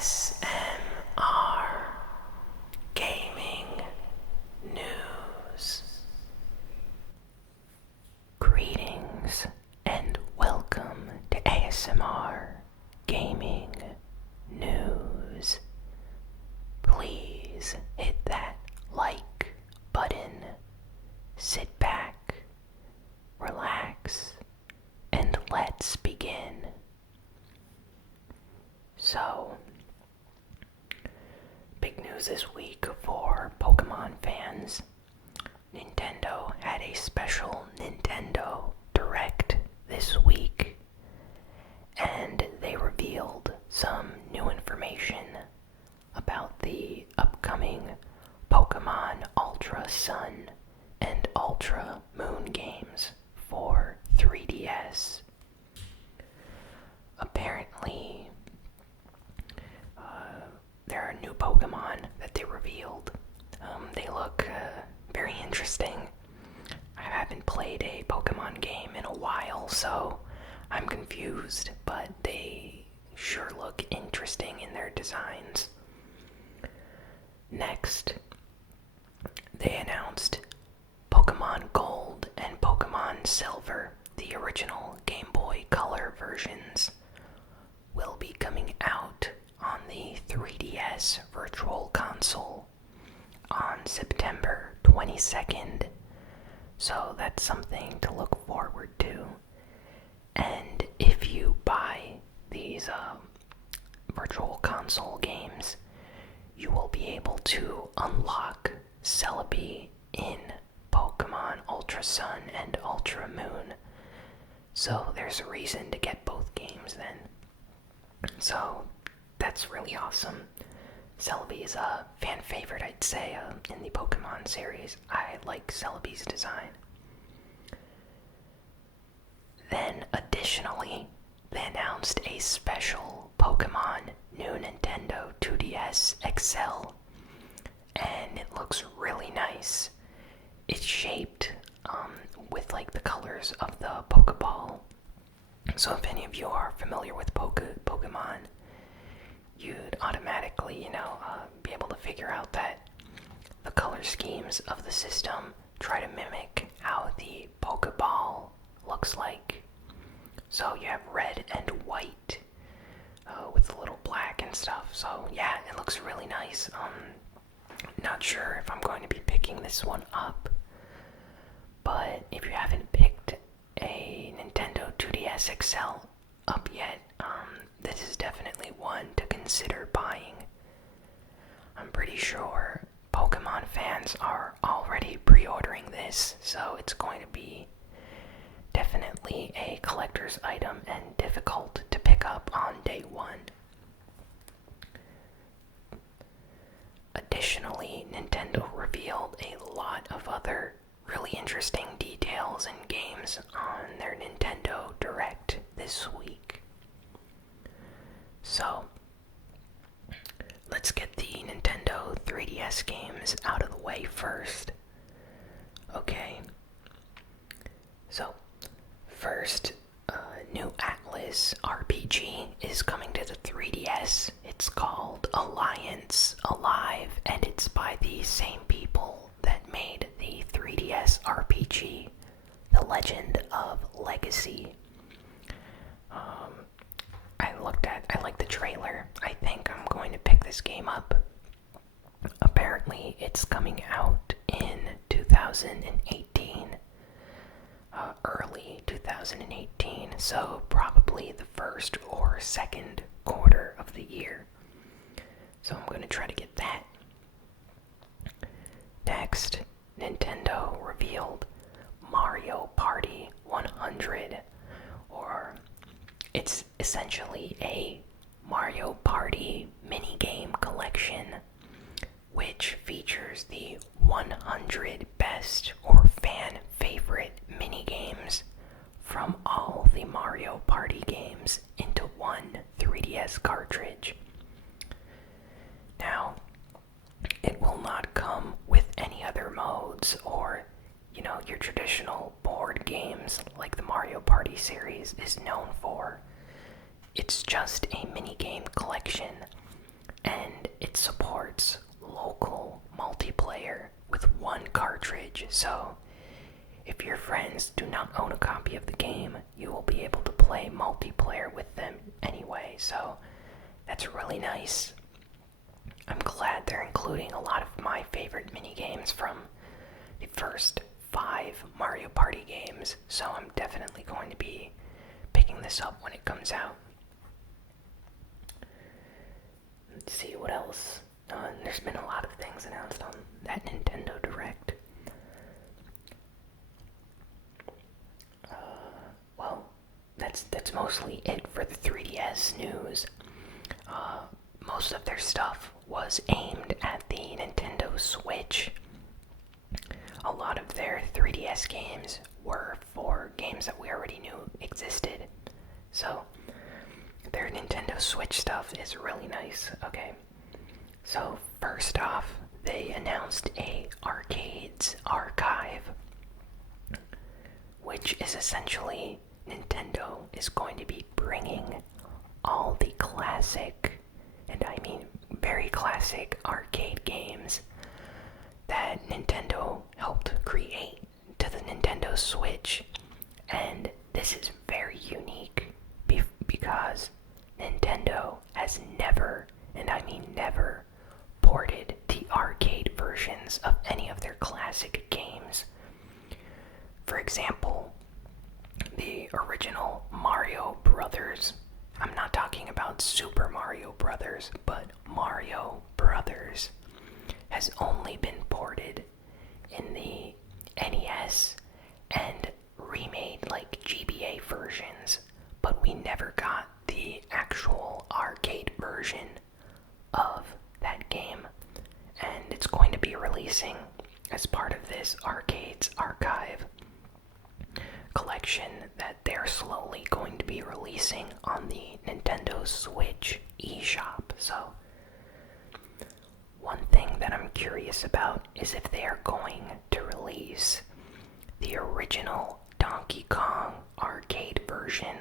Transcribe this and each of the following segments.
ASMR Gaming News. Greetings and welcome to ASMR Gaming News. Please hit that like button, sit back, relax, and let's begin. So, big news this week for Pokemon fans. Nintendo had a special Nintendo Direct this week, and they revealed some new information about the upcoming Pokemon Ultra Sun and Ultra Moon games for 3DS. Apparently, there are new Pokemon that they revealed. They look very interesting. I haven't played a Pokemon game in a while, so I'm confused, but they sure look interesting in their designs. Next, they announced Pokemon Gold and Pokemon Silver, the original Game Boy Color versions, will be coming out on the 3DS Virtual Console on September 22nd. So that's something to look forward to. And if you buy these Virtual Console games, you will be able to unlock Celebi in Pokemon Ultra Sun and Ultra Moon. So there's a reason to get both games then. So that's really awesome. Celebi is a fan favorite, I'd say, in the Pokemon series. I like Celebi's design. Then, additionally, they announced a special Pokemon New Nintendo 2DS XL, and it looks really nice. It's shaped with like the colors of the Pokeball. So if any of you are familiar with Pokemon, you'd automatically, be able to figure out that the color schemes of the system try to mimic how the Pokeball looks like. So you have red and white with a little black and stuff. So yeah, it looks really nice. Not sure if I'm going to be picking this one up, but if you haven't picked a Nintendo 2DS XL up yet, this is definitely one to consider buying. I'm pretty sure Pokemon fans are already pre-ordering this, so it's going to be definitely a collector's item and difficult to pick up on day one. Additionally, Nintendo revealed a lot of other really interesting details and games on their Nintendo Direct this week. So, let's get the Nintendo 3DS games out of the way first. Okay. So, first, new Atlas RPG is coming to the 3DS. It's called Alliance Alive, and it's by the same people that made the 3DS RPG, The Legend of Legacy. I like the trailer. I think I'm going to pick this game up. Apparently, it's coming out in 2018. Early 2018, so probably the first or second quarter of the year. So I'm going to try to get that. Next, Nintendo revealed Mario Party 100, or it's essentially a Mario Party minigame collection, which features the 100 best or fan favorite minigames from all the Mario Party games into one 3DS cartridge. Now, it will not come with any other modes or, your traditional board games like the Mario Party series is known for. It's just a minigame collection player with one cartridge. So if your friends do not own a copy of the game, you will be able to play multiplayer with them anyway. So that's really nice. I'm glad they're including a lot of my favorite minigames from the first 5 Mario Party games, so I'm definitely going to be picking this up when it comes out. Let's see what else. There's been a lot of things announced on that Nintendo Direct. Well, that's mostly it for the 3DS news. Most of their stuff was aimed at the Nintendo Switch. A lot of their 3DS games were for games that we already knew existed. So, their Nintendo Switch stuff is really nice. Okay, so first off, they announced a Arcades Archive, which is essentially Nintendo is going to be bringing all the classic, and I mean very classic arcade games that Nintendo helped create to the Nintendo Switch. And this is very unique because Nintendo has never, and I mean never, ported the arcade versions of any of their classic games. For example, the original Mario Brothers, I'm not talking about Super Mario Brothers, but Mario Brothers, has only been ported in the NES and remade like GBA versions, but we never got the actual arcade version of that game, and it's going to be releasing as part of this Arcades Archive collection that they're slowly going to be releasing on the Nintendo Switch eShop. So one thing that I'm curious about is if they are going to release the original Donkey Kong arcade version,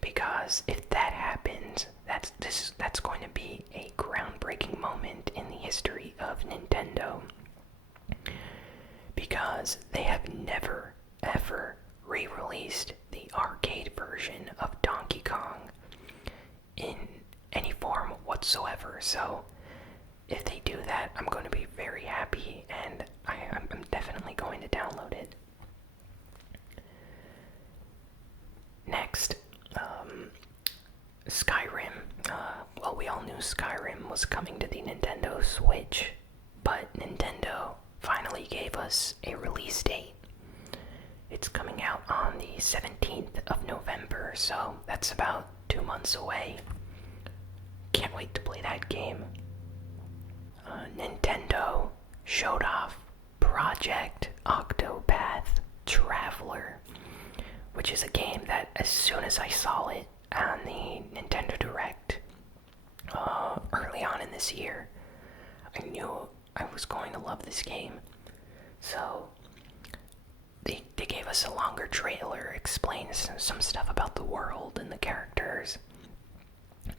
because if that happens, that's going to be a groundbreaking moment in the history of Nintendo, because they have never ever re-released the arcade version of Donkey Kong in any form whatsoever. So if they do that, I'm going to be very happy, and I'm definitely going to download it. Next, Skyrim. Well, we all knew Skyrim was coming to the Nintendo Switch, but Nintendo finally gave us a release date. It's coming out on the 17th of November, so that's about 2 months away. Can't wait to play that game. Nintendo showed off Project Octopath Traveler, which is a game that as soon as I saw it on the Nintendo Direct early on in this year, I knew I was going to love this game. So they gave us a longer trailer, explained some stuff about the world and the characters.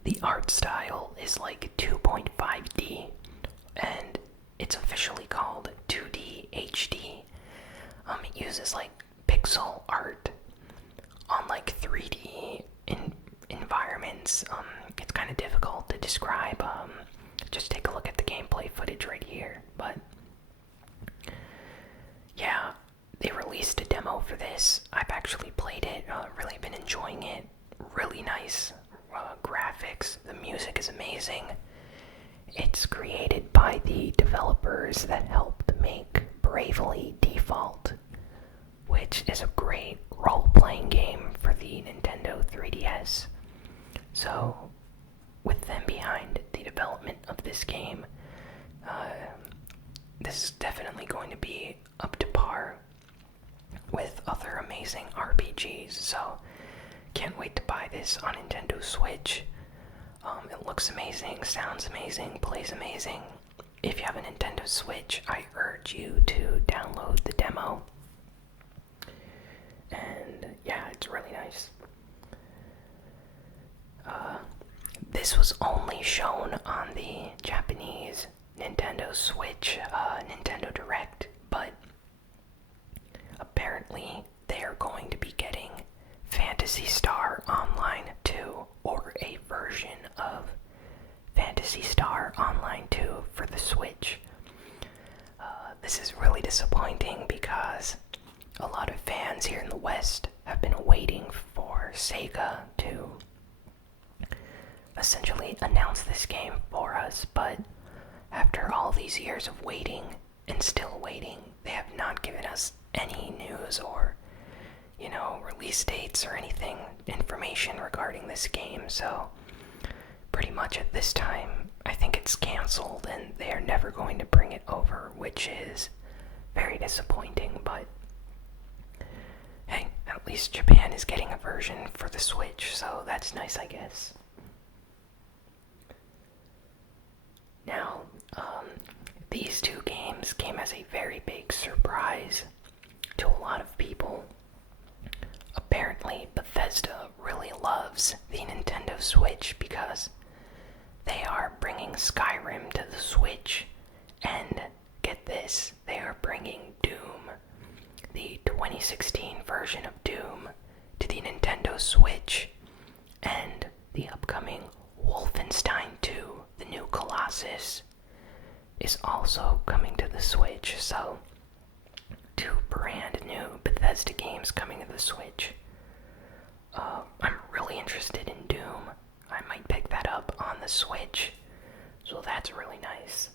The art style is like 2.5D, and it's officially called 2D HD. It uses like pixel art on like 3D environments. It's kind of difficult to describe. Just take a look at the gameplay footage right here. But yeah, they released a demo for this. I've actually played it, really been enjoying it. Really nice graphics. The music is amazing. It's created by the developers that helped make Bravely Default, which is a great role-playing game for the Nintendo 3DS. So, with them behind the development of this game, this is definitely going to be up to par with other amazing RPGs. So, can't wait to buy this on Nintendo Switch. It looks amazing, sounds amazing, plays amazing. If you have a Nintendo Switch, I urge you to download the demo. And yeah, it's really nice. This was only shown on the Japanese Nintendo Switch, Nintendo Direct, but apparently they are going to be getting Phantasy Star Online 2, or a version of Phantasy Star Online 2 for the Switch. This is really disappointing because a lot of fans here in the West have been waiting for Sega to essentially announce this game for us, but after all these years of waiting and still waiting, they have not given us any news or, release dates or anything, information regarding this game. So pretty much at this time, I think it's canceled and they are never going to bring it over, which is very disappointing, but hey, at least Japan is getting a version for the Switch, so that's nice, I guess. Now, these two games came as a very big surprise to a lot of people. Apparently, Bethesda really loves the Nintendo Switch because they are bringing Skyrim to the Switch, and get this, they are bringing Doom, the 2016 version of Doom, to the Nintendo Switch, and the upcoming Wolfenstein 2, the new Colossus, is also coming to the Switch. So, two brand new Bethesda games coming to the Switch. I'm really interested in Doom. I might pick that up on the Switch, so that's really nice.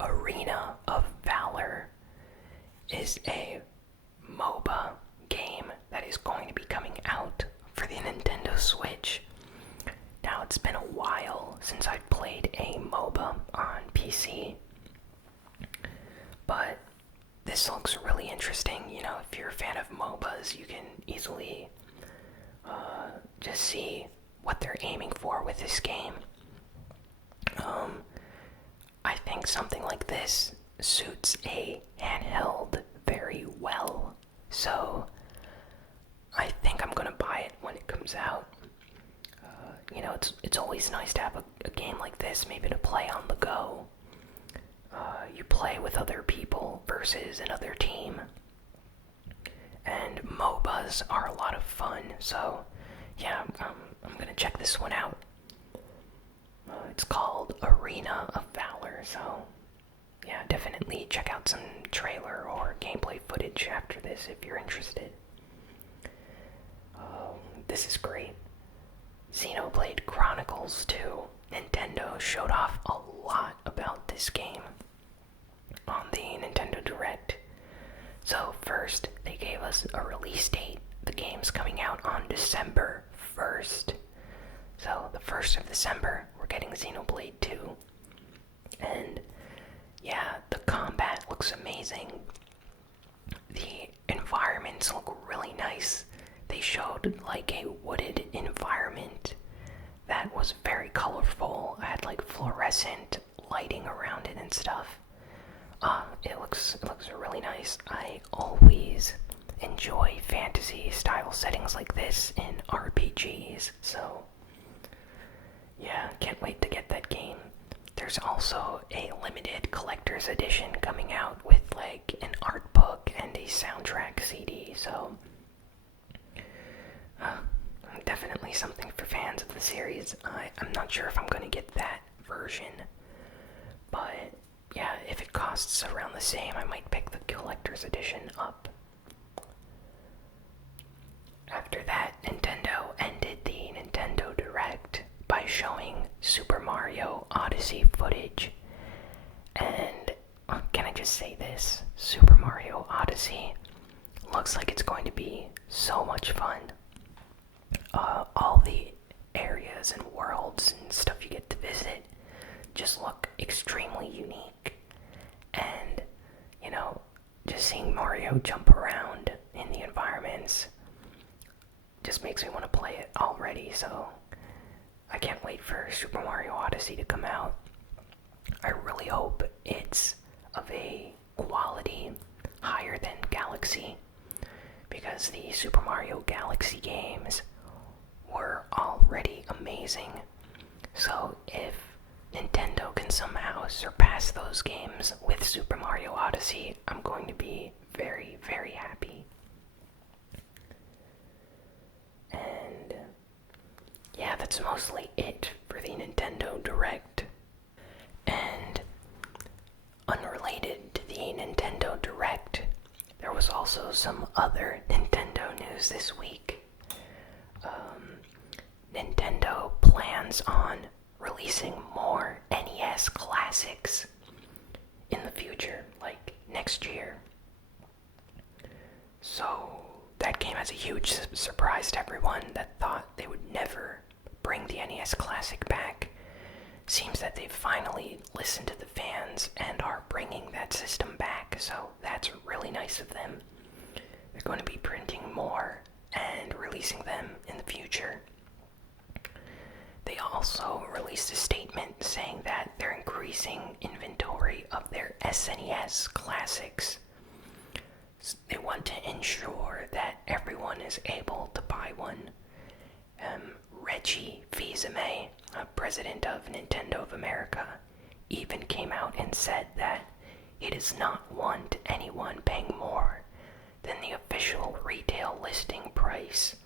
Arena of Valor is a MOBA game that is going to be coming out for the Nintendo Switch. Now, it's been a while since I've played a MOBA on PC, but this looks really interesting. If you're a fan of MOBAs, you can easily just see what they're aiming for with this game. I think something like this suits a handheld very well, so I think I'm gonna buy it when it comes out. It's always nice to have a game like this, maybe to play on the go. You play with other people versus another team, and MOBAs are a lot of fun, so yeah, I'm gonna check this one out. It's called Arena of Valor, so yeah, definitely check out some trailer or gameplay footage after this if you're interested. This is great. Xenoblade Chronicles 2. Nintendo showed off a lot about this game on the Nintendo Direct. So first, they gave us a release date. The game's coming out on December 1st. So the 1st of December, we're getting Xenoblade 2. And yeah, the combat looks amazing. The environments look really nice. They showed like a wooded environment that was very colorful. It had like fluorescent lighting around it and stuff. It looks really nice. I always enjoy fantasy style settings like this in RPGs, so yeah, can't wait to get that game. There's also a limited collector's edition coming out with like an art book and a soundtrack CD, so definitely something for fans of the series. I'm not sure if I'm going to get that version, but yeah, if it costs around the same, I might pick the collector's edition up. After that, Nintendo ended the Nintendo Direct by showing Super Mario Odyssey footage. And can I just say this? Super Mario Odyssey looks like it's going to be so much fun. All the areas and worlds and stuff you get to visit just look extremely unique. And, just seeing Mario jump around in the environments just makes me want to play it already, so I can't wait for Super Mario Odyssey to come out. I really hope it's of a quality higher than Galaxy, because the Super Mario Galaxy games were already amazing. So if past those games with Super Mario Odyssey, I'm going to be very, very happy. And yeah, that's mostly it for the Nintendo Direct. And unrelated to the Nintendo Direct, there was also some other Nintendo news this week. Nintendo plans on releasing more NES Classics in the future, like next year. So that came as a huge surprise to everyone that thought they would never bring the NES Classic back. Seems that they've finally listened to the fans and are bringing that system back, so that's really nice of them. They're going to be printing more and releasing them in the future. They also released a statement saying that they're increasing inventory of their SNES classics. They want to ensure that everyone is able to buy one. Reggie Fils-Aimé, president of Nintendo of America, even came out and said that he does not want anyone paying more than the official retail listing price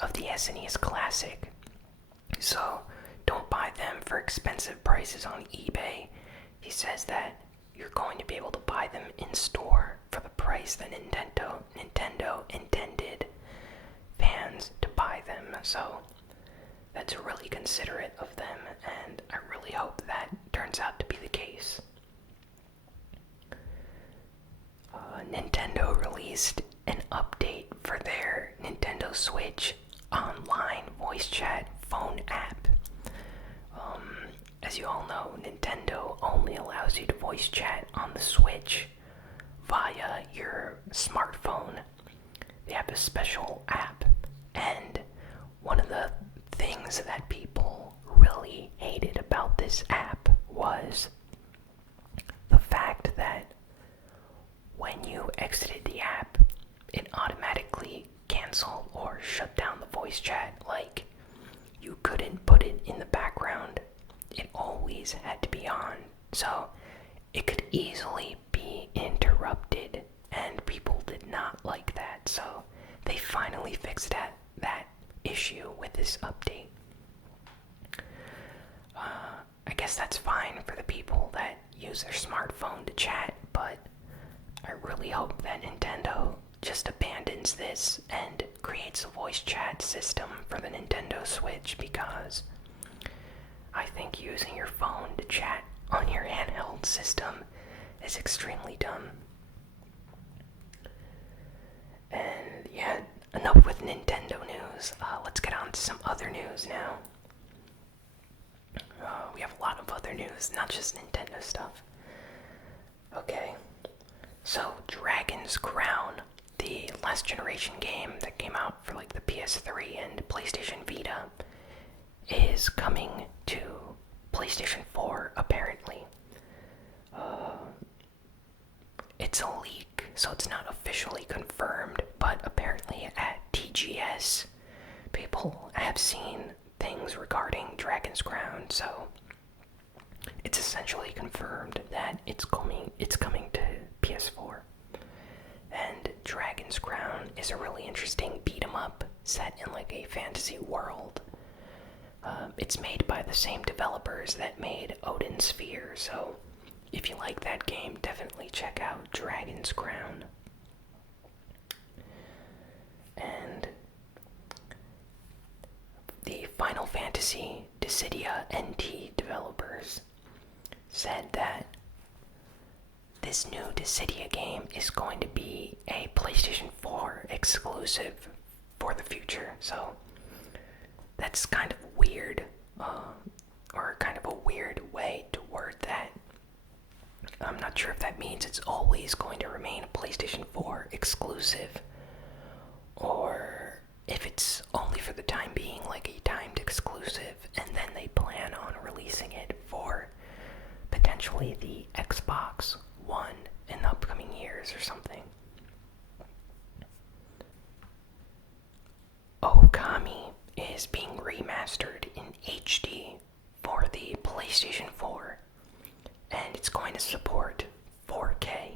of the SNES Classic. So don't buy them for expensive prices on eBay. He says that you're going to be able to buy them in store for the price that Nintendo intended fans to buy them. So that's really considerate of them, and I really hope that turns out to be the case. Nintendo released an update for their Nintendo Switch online voice chat phone app. As you all know, Nintendo only allows you to voice chat on the Switch via your smartphone. They have a special app, and one of the things that people really hated about this app was the fact that when you exited the app, it automatically canceled or shut down the voice chat. Like, you couldn't put it in the background. It always had to be on. So it could easily be interrupted, and people did not like that. So they finally fixed that issue with this update. I guess that's fine for the people that use their smartphone to chat, but I really hope that Nintendo just abandons this and creates a voice chat system for the Nintendo Switch, because I think using your phone to chat on your handheld system is extremely dumb. And yeah, enough with Nintendo news. Let's get on to some other news now. We have a lot of other news, not just Nintendo stuff. Okay, so Dragon's Crown, the last generation game that came out for like the PS3 and PlayStation Vita, is coming to PlayStation 4 apparently. It's a leak, so it's not officially confirmed, but apparently at TGS, people have seen things regarding Dragon's Crown, so it's essentially confirmed that it's coming to PS4. And Dragon's Crown is a really interesting beat-em-up set in like a fantasy world. It's made by the same developers that made Odin Sphere, so if you like that game, definitely check out Dragon's Crown. And the Final Fantasy Dissidia NT developers said that this new Dissidia game is going to be a PlayStation 4 exclusive for the future, so that's kind of weird, or kind of a weird way to word that. I'm not sure if that means it's always going to remain a PlayStation 4 exclusive, or if it's only for the time being, like a timed exclusive, and then they plan on releasing it for potentially the Xbox One in the upcoming years or something. Okami is being remastered in HD for the PlayStation 4, and it's going to support 4K.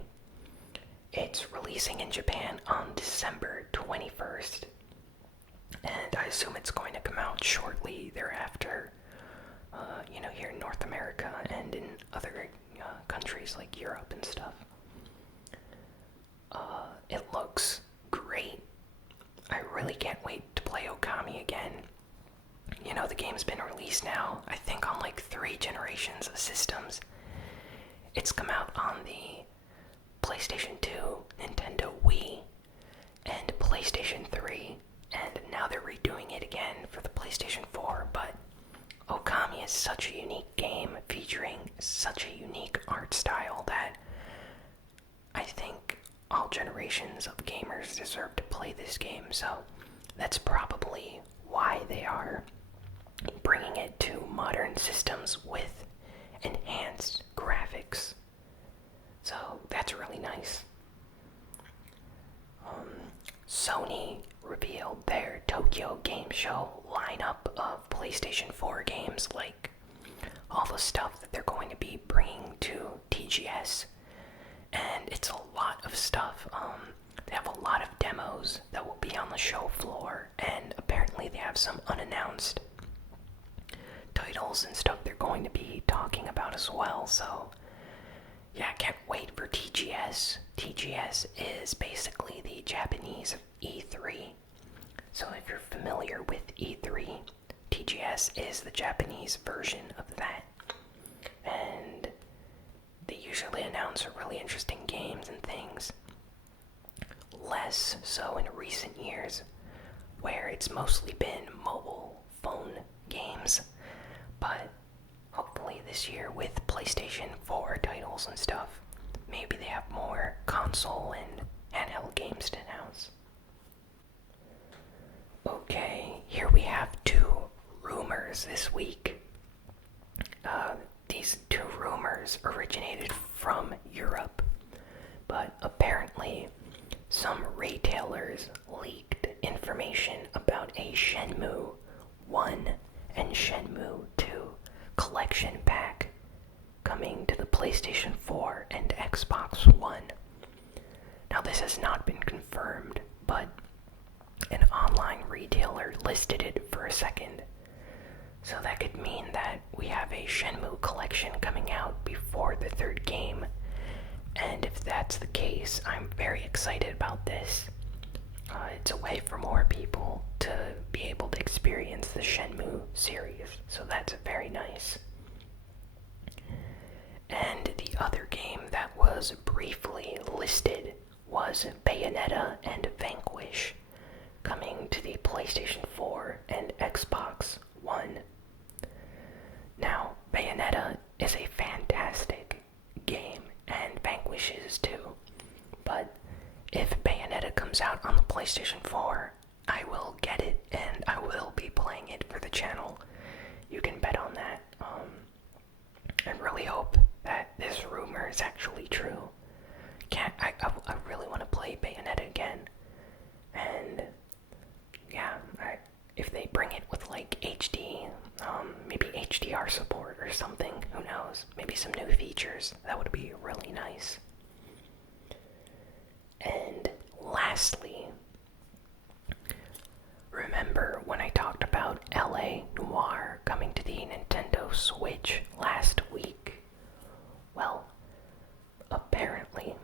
It's releasing in Japan on December 21st, and I assume it's going to come out shortly thereafter, here in North America and in other countries like Europe and stuff. It looks great. I really can't wait to play Okami again. The game's been released now, I think, on like 3 generations of systems. It's come out on the PlayStation 2, Nintendo Wii, and PlayStation 3, and now they're redoing it again for the PlayStation 4, but Okami is such a unique game featuring such a unique art style that I think all generations of gamers deserve to play this game, so that's probably why they are bringing it to modern systems with enhanced graphics. So that's really nice. Sony revealed their Tokyo Game Show lineup of PlayStation 4 games, like all the stuff that they're going to be bringing to TGS, and it's a lot of stuff. They have a lot of demos that will be on the show floor, and apparently they have some unannounced titles and stuff they're going to be talking about as well, so yeah, I can't wait for TGS. TGS is basically the Japanese E3. So if you're familiar with E3, TGS is the Japanese version of that. And they usually announce really interesting games and things. Less so in recent years, where it's mostly been mobile phone games. But hopefully this year with PlayStation 4 titles and stuff, maybe they have more console and handheld games to announce. Okay, here we have 2 rumors this week. These 2 rumors originated from Europe, but apparently some retailers leaked information about a Shenmue 1 and Shenmue 2 collection pack coming to the PlayStation 4 and Xbox One. Now, this has not been confirmed, but an online retailer listed it for a second. So that could mean that we have a Shenmue collection coming out before the 3rd game. And if that's the case, I'm very excited about this. It's a way for more people to be able to experience the Shenmue series, so that's very nice. And the other game that was briefly listed was Bayonetta and Vanquish, coming to the PlayStation 4 and Xbox One. Now, Bayonetta is a fantastic game, and Vanquish is too, but if Bayonetta comes out on the PlayStation 4, I will get it, and I will be playing it for the channel. You can bet on that. I really hope that this rumor is actually true. I really want to play Bayonetta again. And yeah, if they bring it with like HD, maybe HDR support or something, who knows? Maybe some new features, that would be really nice. And lastly, remember when I talked about LA Noire coming to the Nintendo Switch last week? Well, apparently,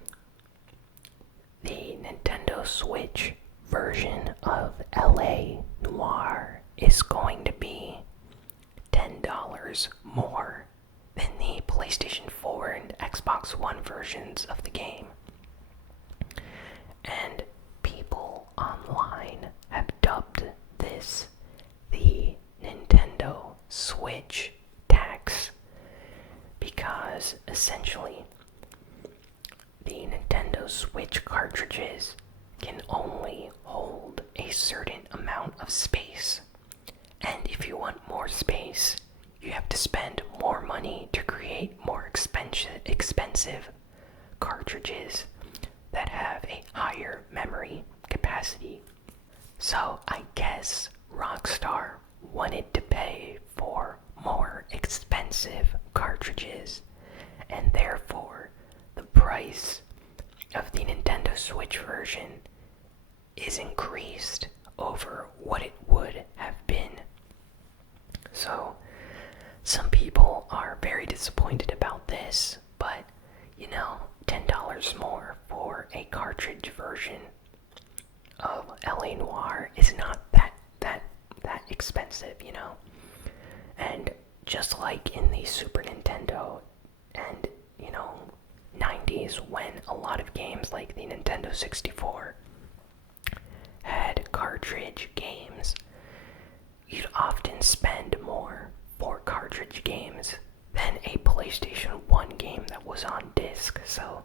the Nintendo Switch version of LA Noire is going to be $10 more than the PlayStation 4 and Xbox One versions of the game. And people online have dubbed this the Nintendo Switch tax, because essentially the Nintendo Switch cartridges can only hold a certain amount of space, and if you want more space, you have to spend more money to create more expensive cartridges that have a higher memory capacity. So I guess Rockstar wanted to pay for more expensive cartridges, and therefore Switch version is increased over what it would have been. So, some people are very disappointed about this, but $10 more for a cartridge version of LA Noire is not that expensive, And just like in the Super Nintendo and 90s, when a lot of games like the Nintendo 64 had cartridge games, you'd often spend more for cartridge games than a PlayStation 1 game that was on disc. So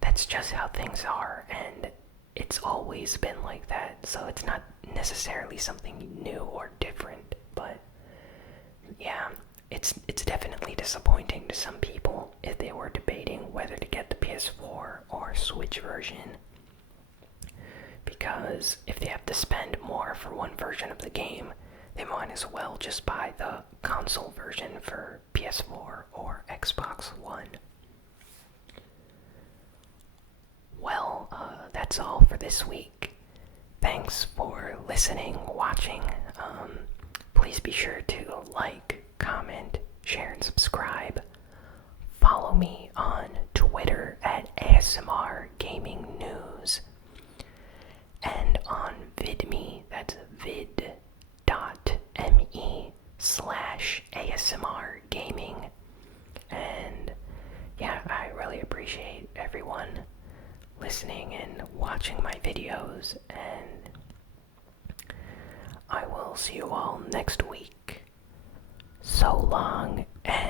that's just how things are, and it's always been like that. So it's not necessarily something new or different, but yeah, it's definitely disappointing to some people if they were debating whether to get the PS4 or Switch version. Because if they have to spend more for one version of the game, they might as well just buy the console version for PS4 or Xbox One. Well, that's all for this week. Thanks for listening, watching. Please be sure to like, comment, share, and subscribe. Follow me on Twitter at ASMR Gaming News. And on VidMe, that's vid.me/ASMR Gaming. And yeah, I really appreciate everyone listening and watching my videos, and I will see you all next week. So long, and